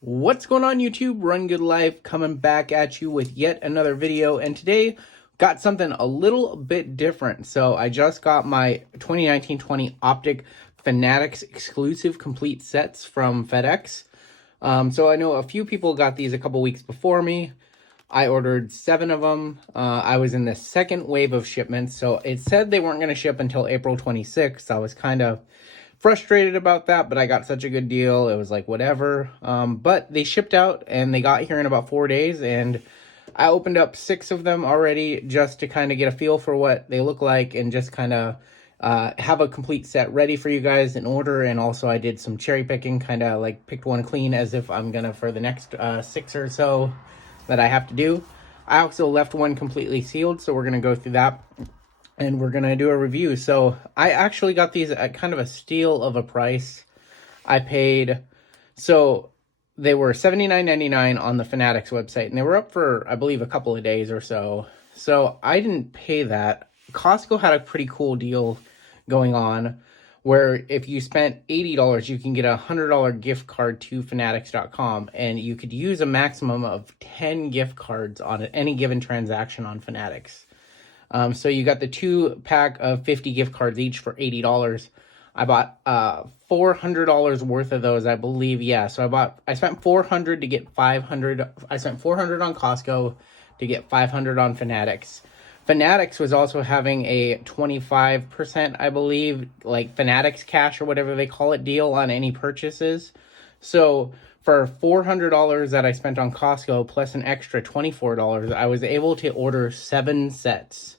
What's going on, YouTube? Run Good Life coming back at you with yet another video, and today got something a little bit different. So I just got my 2019-20 Optic Fanatics exclusive complete sets from FedEx. So I know a few people got these a couple weeks before me. I ordered 7 of them. I was in the second wave of shipments, so it said they weren't going to ship until April 26th. I was kind of frustrated about that, but I got such a good deal. It was like, whatever. But they shipped out and they got here in about 4 days, and I opened up 6 of them already just to kind of get a feel for what they look like and just kind of have a complete set ready for you guys in order. And also I did some cherry picking, kind of like picked one clean as if I'm gonna for the next 6 or so that I have to do. I also left one completely sealed, so we're gonna go through that and we're gonna do a review. So I actually got these at kind of a steal of a price. I paid, so they were $79.99 on the Fanatics website, and they were up for, I believe, a couple of days or so. So I didn't pay that. Costco had a pretty cool deal going on where if you spent $80, you can get a $100 gift card to Fanatics.com, and you could use a maximum of 10 gift cards on any given transaction on Fanatics. So you got the 2-pack of 50 gift cards each for $80. I bought $400 worth of those, I believe. Yeah, so I spent $400 to get 500. I spent $400 on Costco to get 500 on Fanatics. Fanatics was also having a 25%, I believe, like Fanatics Cash or whatever they call it, deal on any purchases. So for $400 that I spent on Costco plus an extra $24, I was able to order 7 sets.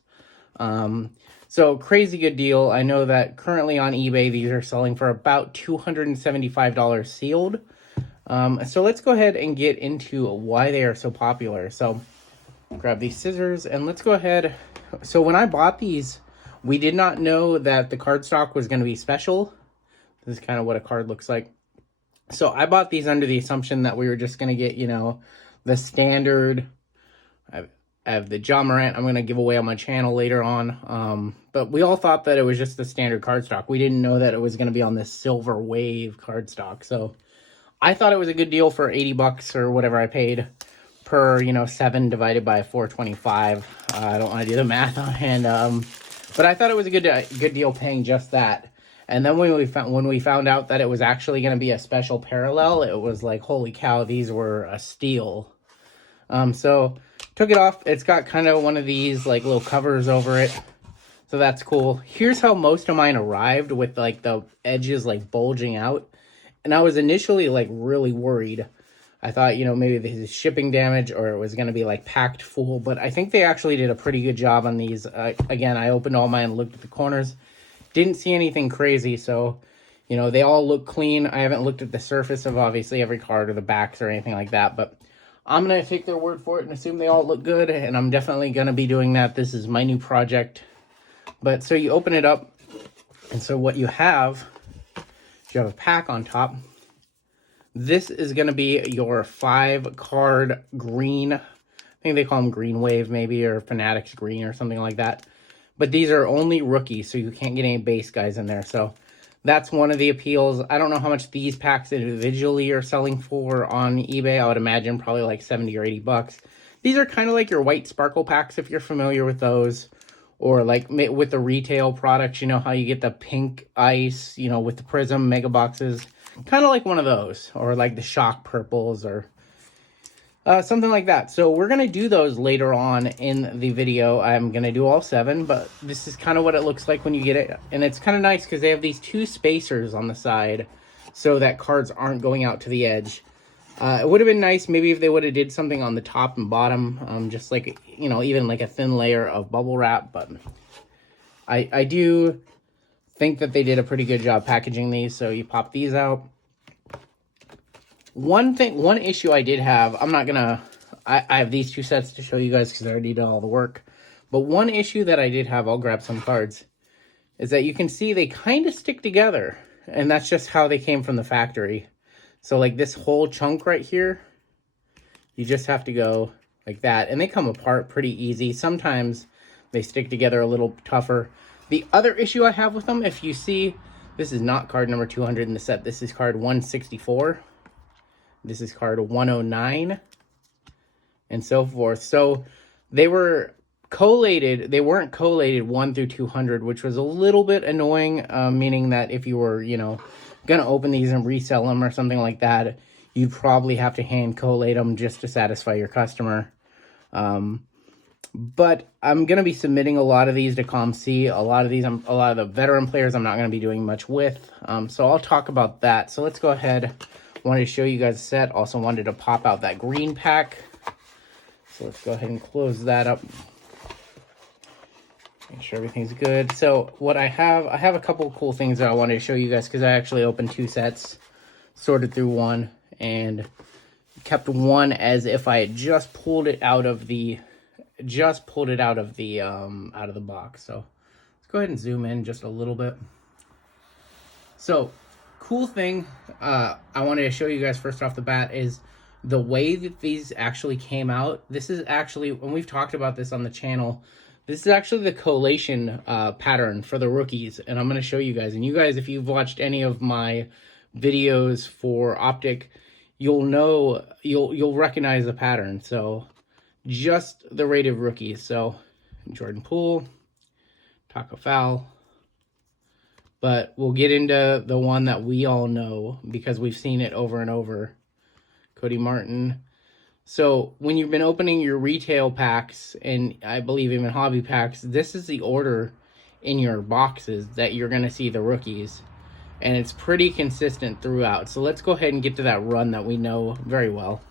So crazy good deal. I know that currently on eBay, these are selling for about $275 sealed. So let's go ahead and get into why they are so popular. So grab these scissors and let's go ahead. So when I bought these, we did not know that the cardstock was going to be special. This is kind of what a card looks like. So I bought these under the assumption that we were just going to get, the standard. I have the John Morant I'm going to give away on my channel later on. But we all thought that it was just the standard cardstock. We didn't know that it was going to be on this silver wave cardstock. So I thought it was a good deal for 80 bucks or whatever I paid per, 7 divided by 425. I don't want to do the math on hand. But I thought it was a good deal paying just that. And then when we found out that it was actually going to be a special parallel, it was like, holy cow, these were a steal. So took it off. It's got kind of one of these like little covers over it. So that's cool. Here's how most of mine arrived, with like the edges like bulging out. And I was initially like really worried. I thought, maybe this is shipping damage or it was going to be like packed full. But I think they actually did a pretty good job on these. Again, I opened all mine and looked at the corners. Didn't see anything crazy. So, they all look clean. I haven't looked at the surface of obviously every card or the backs or anything like that. But I'm going to take their word for it and assume they all look good. And I'm definitely going to be doing that. This is my new project. But so you open it up. And so what you have a pack on top. This is going to be your 5-card green. I think they call them Green Wave maybe, or Fanatics Green or something like that. But these are only rookies, so you can't get any base guys in there. So that's one of the appeals. I don't know how much these packs individually are selling for on eBay. I would imagine probably like 70 or 80 bucks. These are kind of like your white sparkle packs if you're familiar with those. Or like with the retail products, how you get the pink ice, with the Prism mega boxes. Kind of like one of those. Or like the shock purples or something like that. So we're going to do those later on in the video. I'm going to do all 7, but this is kind of what it looks like when you get it. And it's kind of nice because they have these 2 spacers on the side so that cards aren't going out to the edge. It would have been nice maybe if they would have did something on the top and bottom, just like, even like a thin layer of bubble wrap. But I do think that they did a pretty good job packaging these. So you pop these out. One issue I did have, I have these 2 sets to show you guys because I already did all the work. But one issue that I did have, I'll grab some cards, is that you can see they kind of stick together. And that's just how they came from the factory. So like this whole chunk right here, you just have to go like that. And they come apart pretty easy. Sometimes they stick together a little tougher. The other issue I have with them, if you see, this is not card number 200 in the set. This is card 164. This is card 109, and so forth. So they were collated. They weren't collated 1 through 200, which was a little bit annoying, meaning that if you were, going to open these and resell them or something like that, you'd probably have to hand collate them just to satisfy your customer. But I'm going to be submitting a lot of these to ComC. A lot of the veteran players I'm not going to be doing much with. So I'll talk about that. So let's go ahead. Wanted to show you guys a set. Also wanted to pop out that green pack. So let's go ahead and close that up. Make sure everything's good. So what I have a couple of cool things that I wanted to show you guys, because I actually opened 2 sets, sorted through one, and kept one as if I had just pulled it out of the box. So let's go ahead and zoom in just a little bit. So cool thing I wanted to show you guys first off the bat is the way that these actually came out. This is actually, when we've talked about this on the channel, this is actually the collation pattern for the rookies, and I'm going to show you guys. And you guys, if you've watched any of my videos for Optic, you'll know, you'll recognize the pattern. So just the rated rookies. So Jordan Poole, Taco Fall, but we'll get into the one that we all know because we've seen it over and over. Cody Martin. So when you've been opening your retail packs, and I believe even hobby packs, this is the order in your boxes that you're going to see the rookies. And it's pretty consistent throughout. So let's go ahead and get to that run that we know very well.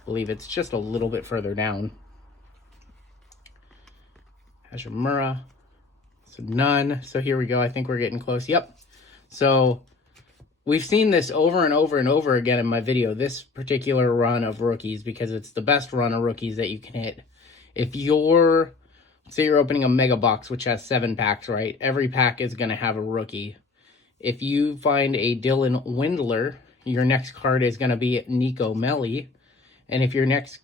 I believe it's just a little bit further down. Hashimura. So none. So here we go. I think we're getting close. Yep. So we've seen this over and over and over again in my video, this particular run of rookies, because it's the best run of rookies that you can hit. If you're, say you're opening a mega box, which has 7 packs, right? Every pack is going to have a rookie. If you find a Dylan Windler, your next card is going to be Nico Melli. And if your next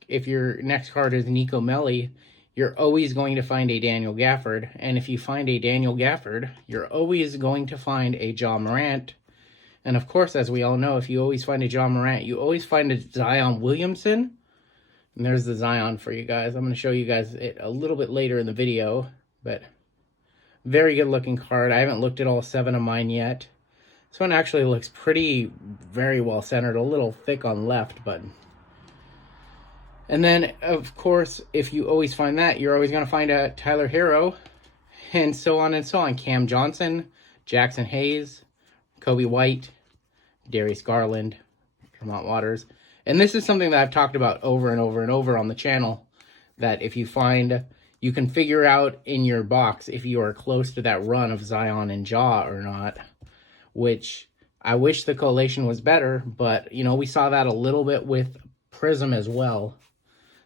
card is Nico Melli, you're always going to find a Daniel Gafford. And if you find a Daniel Gafford, you're always going to find a John Morant. And of course, as we all know, if you always find a John Morant, you always find a Zion Williamson. And there's the Zion for you guys. I'm going to show you guys it a little bit later in the video. But very good looking card. I haven't looked at all 7 of mine yet. This one actually looks very well centered. A little thick on left, but... And then, of course, if you always find that, you're always going to find a Tyler Hero. And so on and so on. Cam Johnson, Jackson Hayes, Kobe White, Darius Garland, Tremont Waters. And this is something that I've talked about over and over and over on the channel, that if you find, you can figure out in your box if you are close to that run of Zion and Ja or not, which I wish the collation was better, but, we saw that a little bit with Prism as well.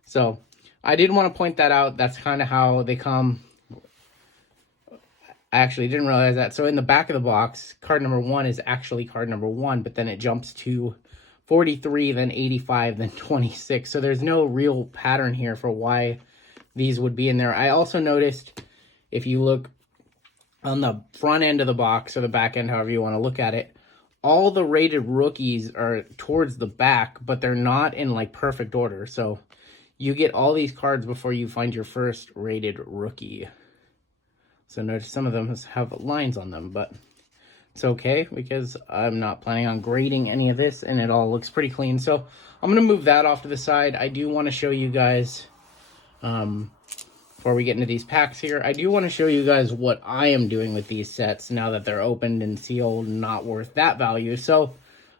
So I did want to point that out. That's kind of how they come. I actually didn't realize that. So in the back of the box, card number 1 is actually card number 1, but then it jumps to 43, then 85, then 26. So there's no real pattern here for why these would be in there. I also noticed, if you look on the front end of the box, or the back end, however you want to look at it, all the rated rookies are towards the back, but they're not in like perfect order. So you get all these cards before you find your first rated rookie. So notice some of them have lines on them, but it's okay because I'm not planning on grading any of this, and it all looks pretty clean. So I'm going to move that off to the side. I do want to show you guys, before we get into these packs here, I do want to show you guys what I am doing with these sets now that they're opened and sealed and not worth that value. So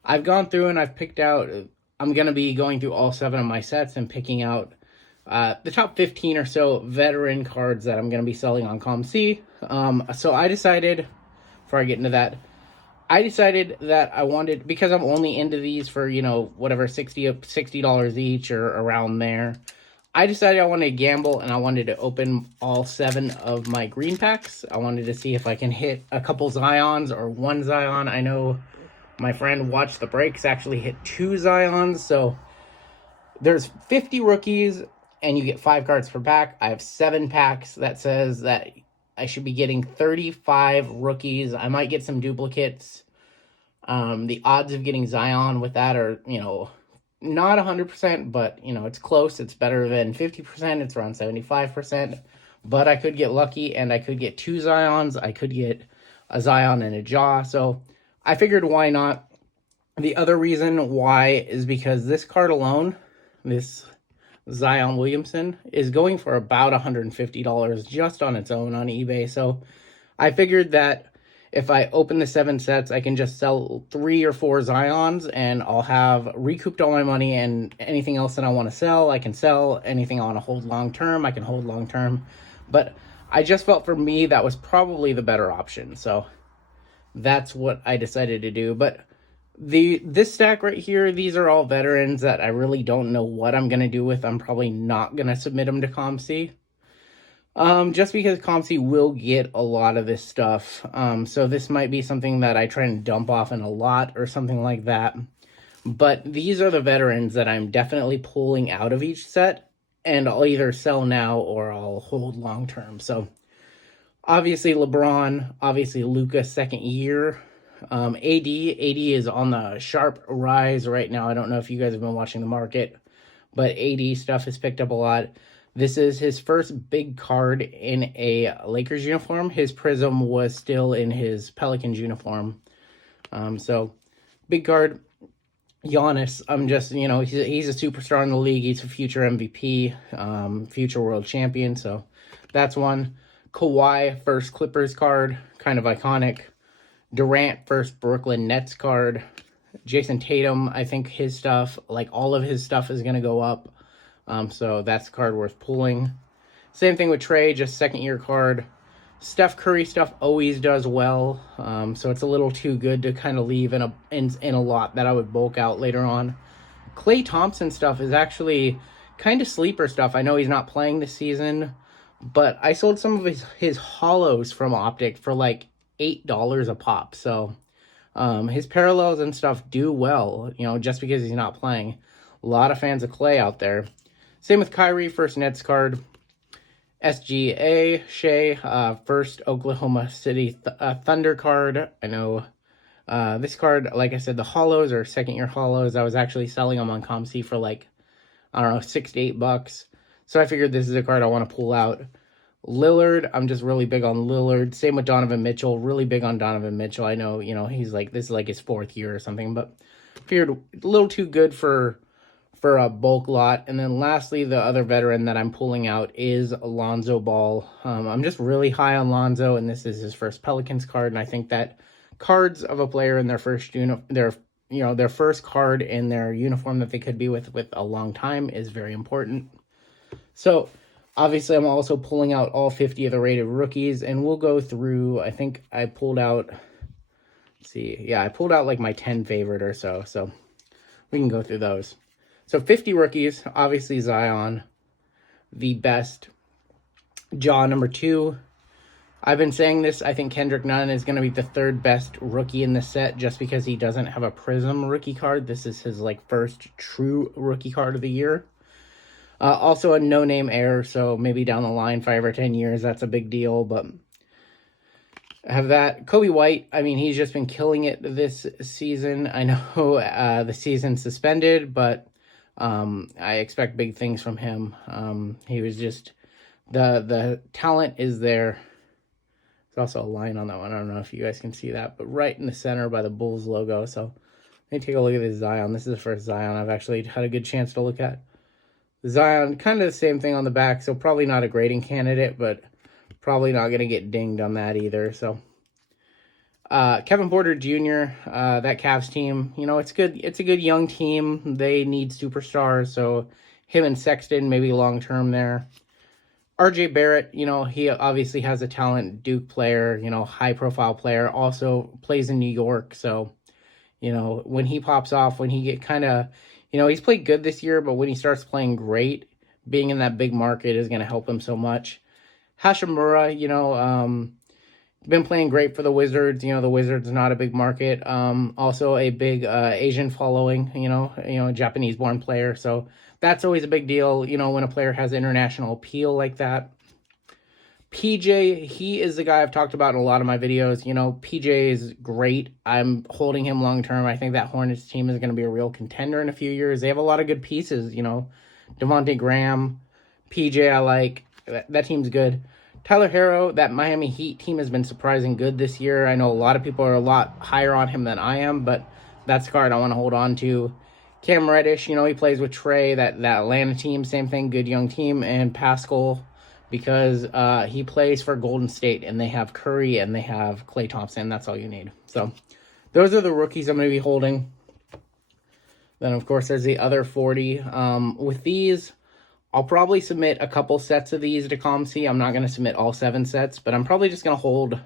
I've gone through and I've picked out, I'm going to be going through all 7 of my sets and picking out the top 15 or so veteran cards that I'm going to be selling on ComC. So I decided, before I get into that, I decided that I wanted, because I'm only into these for, whatever, $60 each or around there, I decided I wanted to gamble, and I wanted to open all 7 of my green packs. I wanted to see if I can hit a couple Zions or 1 Zion. I know my friend Watch the Breaks actually hit 2 Zions, so there's 50 rookies, and you get 5 cards per pack. I have 7 packs. That says that I should be getting 35 rookies. I might get some duplicates. The odds of getting Zion with that are, not 100%, but, you know, it's close. It's better than 50%. It's around 75%. But I could get lucky, and I could get 2 Zions. I could get a Zion and a Jaw. So I figured, why not? The other reason why is because this card alone, this Zion Williamson, is going for about $150 just on its own on eBay. So I figured that if I open the 7 sets, I can just sell 3 or 4 Zions, and I'll have recouped all my money, and anything else that I want to sell, I can sell. Anything I want to hold long term, I can hold long term. But I just felt, for me, that was probably the better option. So that's what I decided to do. But this stack right here, these are all veterans that I really don't know what I'm going to do with. I'm probably not going to submit them to ComC. Just because ComC will get a lot of this stuff. So this might be something that I try and dump off in a lot or something like that. But these are the veterans that I'm definitely pulling out of each set, and I'll either sell now or I'll hold long term. So obviously LeBron, obviously Luka, second year. AD is on the sharp rise right now. I don't know if you guys have been watching the market, but AD stuff has picked up a lot. This is his first big card in a Lakers uniform. His Prism was still in his Pelicans uniform. So, big card. Giannis, I'm just, you know, he's a superstar in the league. He's a future MVP, future world champion. So, that's one. Kawhi, first Clippers card, kind of iconic. Durant, first Brooklyn Nets card. Jason Tatum, I think his stuff, like all of his stuff, is going to go up. So that's a card worth pulling. Same thing with Trey, just second year card. Steph Curry stuff always does well. So it's a little too good to kind of leave in a lot that I would bulk out later on. Klay Thompson stuff is actually kind of sleeper stuff. I know he's not playing this season, but I sold some of his hollows from Optic for like $8 a pop. So his parallels and stuff do well, you know, just because he's not playing. A lot of fans of Klay out there. Same with Kyrie, first Nets card. SGA, Shea, first Oklahoma City Thunder card. I know this card, like I said, the hollows are second year hollows. I was actually selling them on ComC for like, I don't know, $6 to $8. So I figured this is a card I want to pull out. Lillard, I'm just really big on Lillard. Same with Donovan Mitchell, really big on Donovan Mitchell. I know, you know, he's like, this is like his 4th year or something, but figured a little too good for a bulk lot. And then lastly, the other veteran that I'm pulling out is Alonzo Ball. I'm just really high on Lonzo, and this is his first Pelicans card, and I think that cards of a player in their first their first card in their uniform that they could be with a long time is very important. So obviously I'm also pulling out all 50 of the rated rookies, and we'll go through. I think I pulled out, I pulled out like my 10 favorite or so we can go through those. So 50 rookies, obviously Zion, the best. Ja, number 2. I've been saying this, I think Kendrick Nunn is going to be the 3rd best rookie in the set just because he doesn't have a Prism rookie card. This is his like first true rookie card of the year. Also a no-name heir, so maybe down the line 5 or 10 years, that's a big deal, but I have that. Kobe White, I mean, he's just been killing it this season. I know the season's suspended, but I expect big things from him. He was just, the talent is there. There's also a line on that one. I don't know if you guys can see that, but right in the center by the Bulls logo. So let me take a look at this Zion. This is the first Zion I've actually had a good chance to look at. Zion, kind of the same thing on the back, so probably not a grading candidate, but probably not going to get dinged on that either. So Kevin Porter Jr., that Cavs team, you know, it's good. It's a good young team. They need superstars, so him and Sexton maybe long-term there. RJ Barrett, you know, he obviously has a talent, Duke player, you know, high-profile player, also plays in New York, so, you know, when he pops off, when he get kind of, you know, he's played good this year, but when he starts playing great, being in that big market is going to help him so much. Hashimura, you know, been playing great for the Wizards. You know, the Wizards not a big market. Also a big Asian following, you know, Japanese-born player. So that's always a big deal, you know, when a player has international appeal like that. PJ, he is the guy I've talked about in a lot of my videos. You know, PJ is great. I'm holding him long term. I think that Hornets team is going to be a real contender in a few years. They have a lot of good pieces, you know. Devontae Graham, PJ I like. That team's good. Tyler Herro, that Miami Heat team has been surprising good this year. I know a lot of people are a lot higher on him than I am, but that's a card I want to hold on to. Cam Reddish, you know, he plays with Trey, that Atlanta team, same thing, good young team. And Pascal, because he plays for Golden State, and they have Curry and they have Klay Thompson. That's all you need. So those are the rookies I'm going to be holding. Then, of course, there's the other 40. With these, I'll probably submit a couple sets of these to ComC. I'm not going to submit all 7 sets, but I'm probably just going to hold.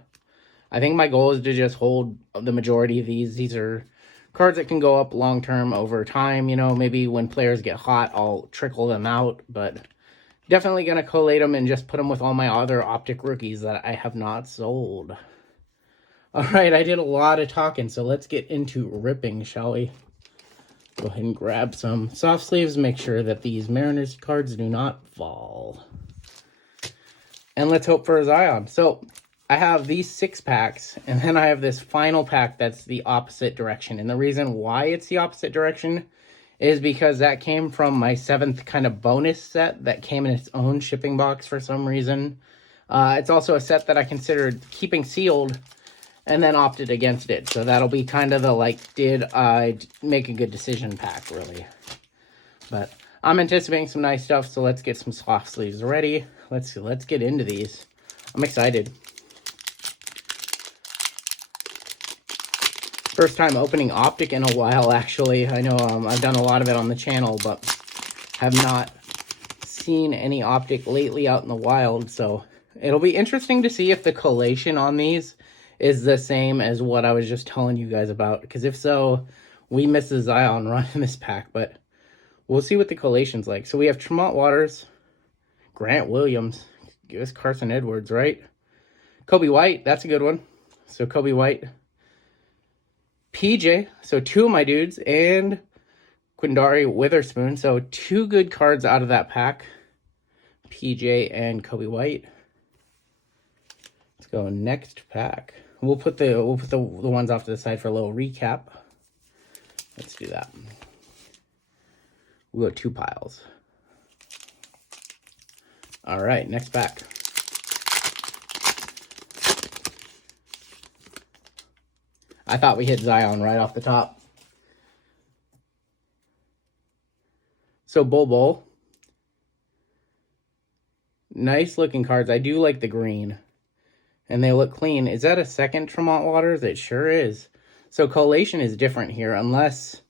I think my goal is to just hold the majority of these. These are cards that can go up long-term over time. You know, maybe when players get hot, I'll trickle them out, but definitely going to collate them and just put them with all my other Optic rookies that I have not sold. All right, I did a lot of talking, so let's get into ripping, shall we? Go ahead and grab some soft sleeves. Make sure that these Mariners cards do not fall. And let's hope for a Zion. So I have these 6 packs, and then I have this final pack that's the opposite direction. And the reason why it's the opposite direction is because that came from my 7th kind of bonus set that came in its own shipping box for some reason. It's also a set that I considered keeping sealed and then opted against it. So that'll be kind of the, like, did I make a good decision pack, really. But I'm anticipating some nice stuff, so let's get some soft sleeves ready. Let's get into these. I'm excited. First time opening Optic in a while, actually. I know I've done a lot of it on the channel, but have not seen any Optic lately out in the wild. So it'll be interesting to see if the collation on these is the same as what I was just telling you guys about. Because if so, we miss the Zion run in this pack. But we'll see what the collation's like. So we have Tremont Waters, Grant Williams, give us Carson Edwards, right? Kobe White, that's a good one. So Kobe White. PJ, so 2 of my dudes, and Quindari Witherspoon. So 2 good cards out of that pack. PJ and Kobe White. Let's go next pack. We'll put the ones off to the side for a little recap. Let's do that. We'll go 2 piles. All right, next pack. I thought we hit Zion right off the top. So Bol. Nice looking cards. I do like the green. And they look clean. Is that a second Tremont Waters? It sure is. So collation is different here. Unless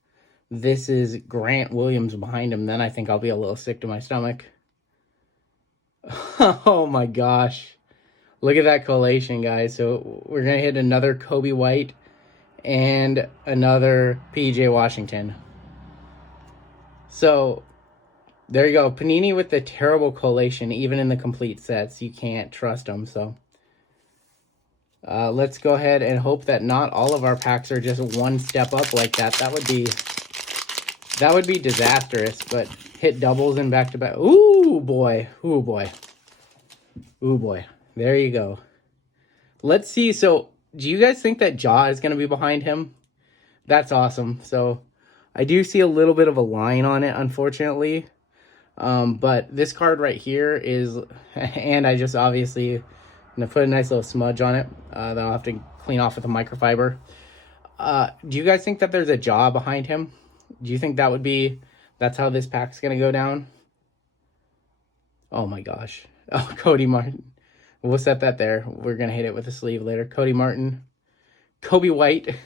this is Grant Williams behind him, then I think I'll be a little sick to my stomach. Oh my gosh. Look at that collation, guys. So we're going to hit another Kobe White and another PJ Washington. So there you go. Panini with the terrible collation, even in the complete sets. You can't trust them. So let's go ahead and hope that not all of our packs are just one step up like that. That would be disastrous. But hit doubles in back-to-back. Ooh, boy. Ooh, boy. Ooh, boy. There you go. Let's see. So do you guys think that Ja is going to be behind him? That's awesome. So I do see a little bit of a line on it, unfortunately. But this card right here is, and I just obviously, I'm going to put a nice little smudge on it that I'll have to clean off with a microfiber. Do you guys think that there's a Ja behind him? Do you think that's how this pack's going to go down? Oh my gosh. Oh, Cody Martin. We'll set that there. We're going to hit it with a sleeve later. Cody Martin. Kobe White.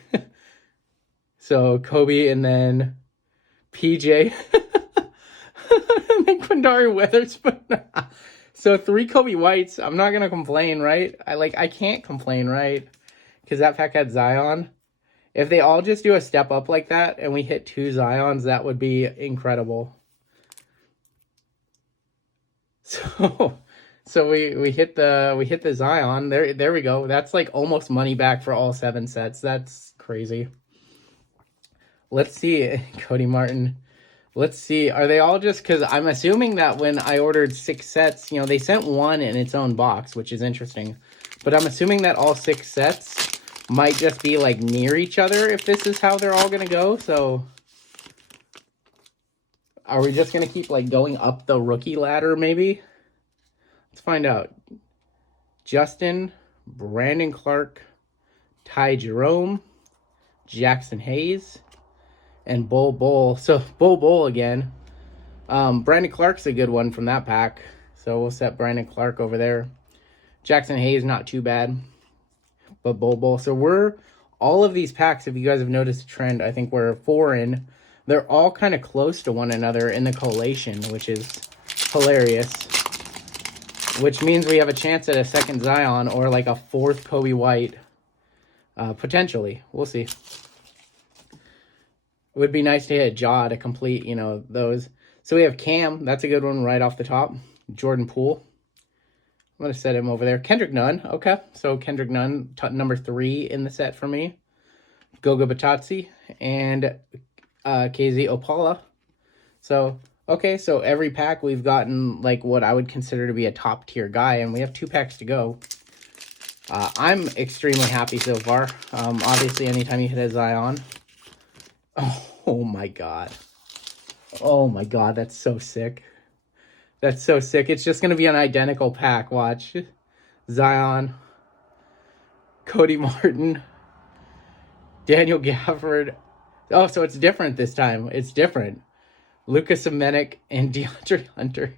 So Kobe and then PJ. And then Quindari Witherspoon. So 3 Kobe Whites. I'm not going to complain, right? I can't complain, right? Because that pack had Zion. If they all just do a step up like that and we hit 2 Zions, that would be incredible. So we hit the Zion. There we go. That's like almost money back for all 7 sets. That's crazy. Let's see. Cody Martin. Let's see. Are they all just... Because I'm assuming that when I ordered 6 sets, you know, they sent one in its own box, which is interesting. But I'm assuming that all 6 sets might just be, like, near each other if this is how they're all going to go. So, are we just going to keep, like, going up the rookie ladder, maybe? Let's find out. Justin, Brandon Clark, Ty Jerome, Jackson Hayes, and Bol. So, Bol again. Brandon Clark's a good one from that pack. So, we'll set Brandon Clark over there. Jackson Hayes, not too bad. But Bol. So, we're... All of these packs, if you guys have noticed a trend, I think we're 4 in. They're all kind of close to one another in the collation, which is hilarious. Which means we have a chance at a second Zion or like a 4th Kobe White. Potentially. We'll see. It would be nice to hit Ja to complete, you know, those. So we have Cam. That's a good one right off the top. Jordan Poole. I'm going to set him over there. Kendrick Nunn. Okay. So Kendrick Nunn, number 3 in the set for me. Goga Batazzi and KZ Opala. So... Okay, so every pack we've gotten, like, what I would consider to be a top-tier guy, and we have 2 packs to go. I'm extremely happy so far. Obviously, anytime you hit a Zion. Oh, my God. Oh, my God, that's so sick. That's so sick. It's just going to be an identical pack, watch. Zion. Cody Martin. Daniel Gafford. Oh, so it's different this time. It's different. Lucas Semenic and DeAndre Hunter.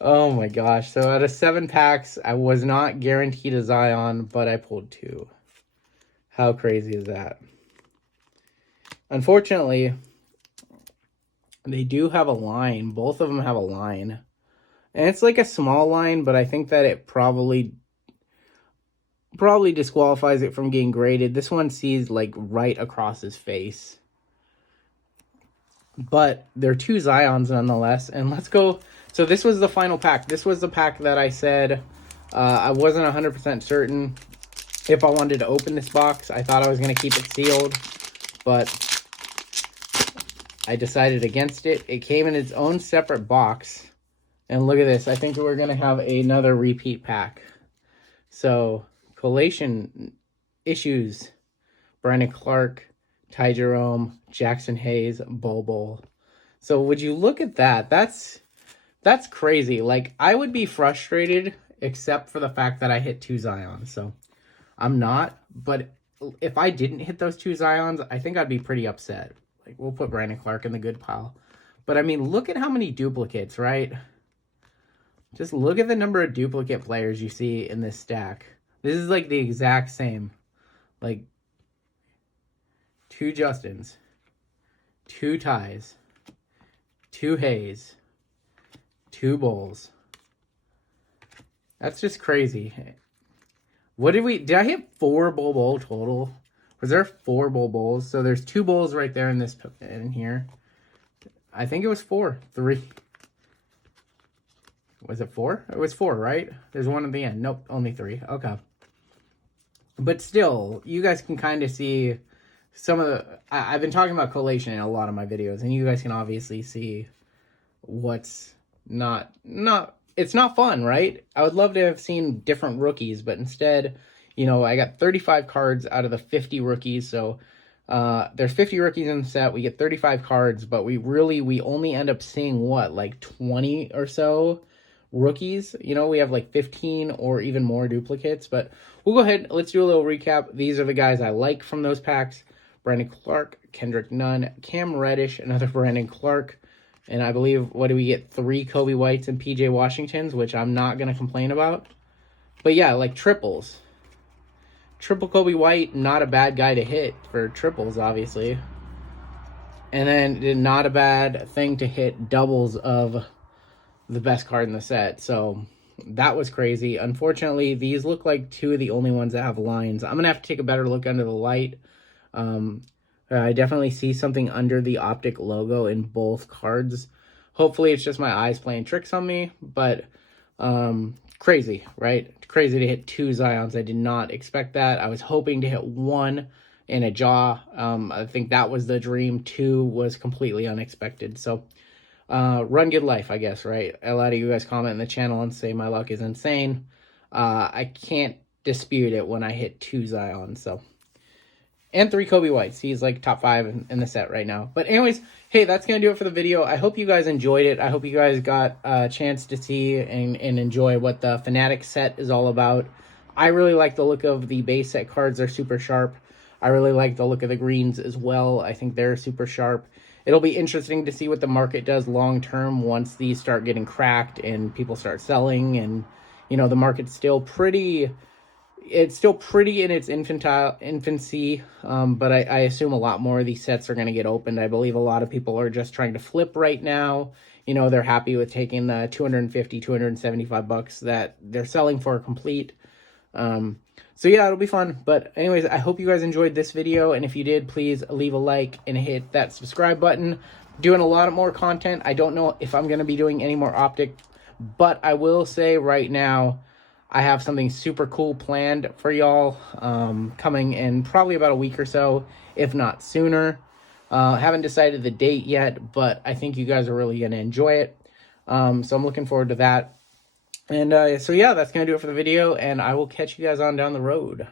Oh my gosh. So out of 7 packs, I was not guaranteed a Zion, but I pulled 2. How crazy is that? Unfortunately, they do have a line. Both of them have a line. And it's like a small line, but I think that it probably disqualifies it from getting graded. This one sees like right across his face. But they're 2 Zions nonetheless. And let's go. So this was the final pack. This was the pack that I said I wasn't 100% certain if I wanted to open this box. I thought I was going to keep it sealed. But I decided against it. It came in its own separate box. And look at this. I think we're going to have another repeat pack. So, collation issues. Brandon Clark. Ty Jerome, Jackson Hayes, Bol. So would you look at that? That's crazy. Like, I would be frustrated except for the fact that I hit 2 Zions. So I'm not. But if I didn't hit those 2 Zions, I think I'd be pretty upset. Like, we'll put Brandon Clark in the good pile. But I mean, look at how many duplicates, right? Just look at the number of duplicate players you see in this stack. This is like the exact same. Like, 2 Justins, 2 Ties, 2 Hayes, 2 Bols. That's just crazy. What did I hit 4 Bol total? Was there 4 Bols? So there's 2 Bols right there in here. I think it was 4. 3. Was it 4? It was 4, right? There's one at the end. Nope, only 3. Okay. But still, you guys can kind of see some of the... I've been talking about collation in a lot of my videos, and you guys can obviously see what's not... It's not fun, right? I would love to have seen different rookies, but instead, you know, I got 35 cards out of the 50 rookies, so there's 50 rookies in the set. We get 35 cards, but we only end up seeing, what, like 20 or so rookies? You know, we have like 15 or even more duplicates, but we'll go ahead. Let's do a little recap. These are the guys I like from those packs. Brandon Clark, Kendrick Nunn, Cam Reddish, another Brandon Clark, and I believe, what do we get? 3 Kobe Whites and PJ Washingtons, which I'm not going to complain about. But yeah, like triples. Triple Kobe White, not a bad guy to hit for triples, obviously. And then not a bad thing to hit doubles of the best card in the set. So that was crazy. Unfortunately, these look like 2 of the only ones that have lines. I'm going to have to take a better look under the light. I definitely see something under the Optic logo in both cards. Hopefully it's just my eyes playing tricks on me, but crazy, right? Crazy to hit 2 Zions. I did not expect that. I was hoping to hit 1 and a jaw. I think that was the dream. 2 was completely unexpected. So run good life, I guess, right? A lot of you guys comment in the channel and say my luck is insane. I can't dispute it when I hit 2 Zion. So, and 3 Kobe Whites. He's like top 5 in the set right now. But anyways, hey, that's going to do it for the video. I hope you guys enjoyed it. I hope you guys got a chance to see and enjoy what the Fanatics set is all about. I really like the look of the base set cards. They're super sharp. I really like the look of the greens as well. I think they're super sharp. It'll be interesting to see what the market does long term once these start getting cracked and people start selling. And, you know, the market's still pretty... It's still pretty in its infancy, but I assume a lot more of these sets are going to get opened. I believe a lot of people are just trying to flip right now. You know, they're happy with taking the 250, 275 bucks that they're selling for complete. So yeah, it'll be fun. But anyways, I hope you guys enjoyed this video. And if you did, please leave a like and hit that subscribe button. Doing a lot more content. I don't know if I'm going to be doing any more Optic, but I will say right now, I have something super cool planned for y'all coming in probably about a week or so, if not sooner. Haven't decided the date yet, but I think you guys are really going to enjoy it. So I'm looking forward to that. And so yeah, that's going to do it for the video, and I will catch you guys on down the road.